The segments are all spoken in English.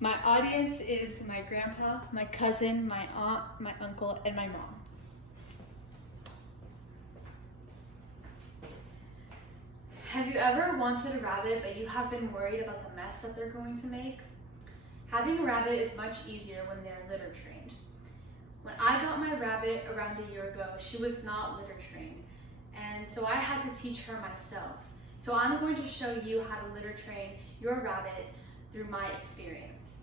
My audience is my grandpa, my cousin, my aunt, my uncle, and my mom. Have you ever wanted a rabbit, but you have been worried about the mess that they're going to make? Having a rabbit is much easier when they're litter trained. When I got my rabbit around a year ago, she was not litter trained, and so I had to teach her myself. So I'm going to show you how to litter train your rabbit through my experience.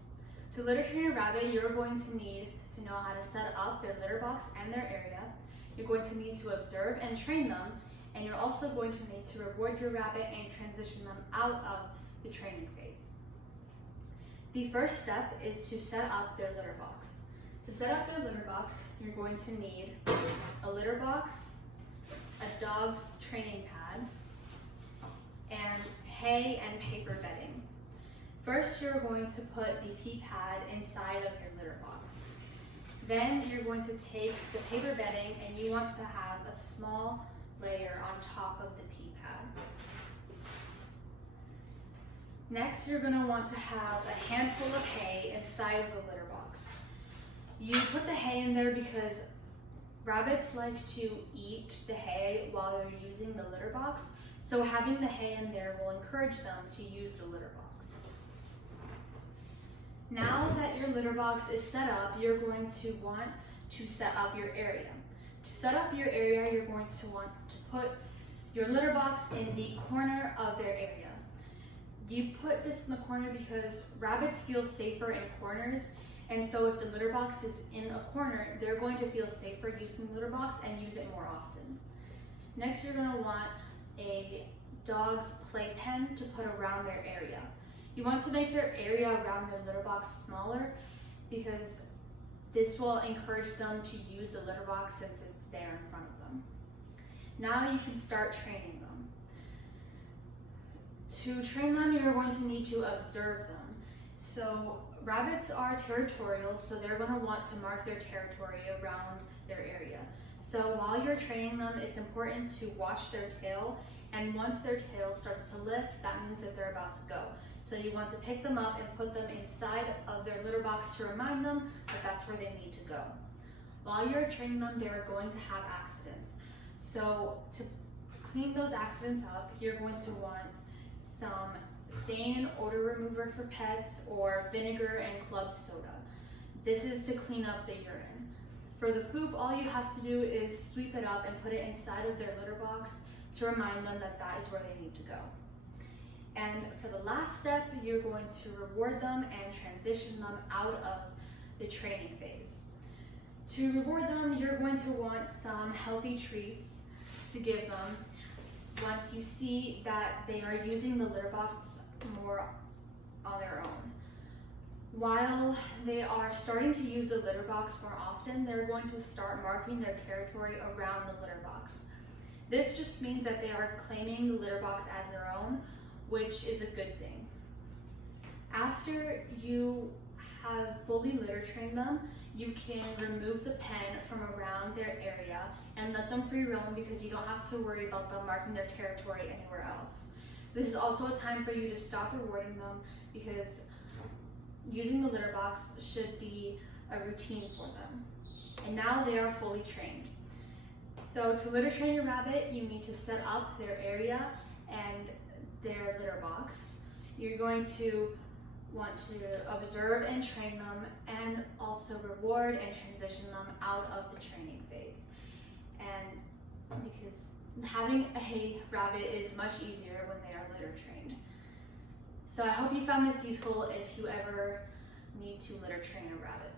To litter train a rabbit, you're going to need to know how to set up their litter box and their area. You're going to need to observe and train them, and you're also going to need to reward your rabbit and transition them out of the training phase. The first step is to set up their litter box. To set up their litter box, you're going to need a litter box, a dog's training pad, and hay and paper bedding. First, you're going to put the pee pad inside of your litter box. Then you're going to take the paper bedding and you want to have a small layer on top of the pee pad. Next, you're going to want to have a handful of hay inside of the litter box. You put the hay in there because rabbits like to eat the hay while they're using the litter box, so having the hay in there will encourage them to use the litter box. Now that your litter box is set up, you're going to want to set up your area. To set up your area, you're going to want to put your litter box in the corner of their area. You put this in the corner because rabbits feel safer in corners, and so if the litter box is in a corner, they're going to feel safer using the litter box and use it more often. Next, you're going to want a dog's playpen to put around their area. You want to make their area around their litter box smaller because this will encourage them to use the litter box since it's there in front of them. Now you can start training them. To train them, you're going to need to observe them. So rabbits are territorial, so they're going to want to mark their territory around their area. So while you're training them, it's important to watch their tail, and once their tail starts to lift, that means that they're about to go. So you want to pick them up and put them inside of their litter box to remind them that that's where they need to go. While you're training them, they're going to have accidents. So to clean those accidents up, you're going to want some stain and odor remover for pets or vinegar and club soda. This is to clean up the urine. For the poop, all you have to do is sweep it up and put it inside of their litter box to remind them that that is where they need to go. And for the last step, you're going to reward them and transition them out of the training phase. To reward them, you're going to want some healthy treats to give them once you see that they are using the litter box more on their own. While they are starting to use the litter box more often, they're going to start marking their territory around the litter box. This just means that they are claiming the litter box as their own, which is a good thing. After you have fully litter trained them, you can remove the pen from around their area and let them free roam because you don't have to worry about them marking their territory anywhere else. This is also a time for you to stop rewarding them because using the litter box should be a routine for them. And now they are fully trained. So to litter train your rabbit, you need to set up their area and their litter box. You're going to want to observe and train them and also reward and transition them out of the training phase. And because having a rabbit is much easier when they are litter trained. So I hope you found this useful if you ever need to litter train a rabbit.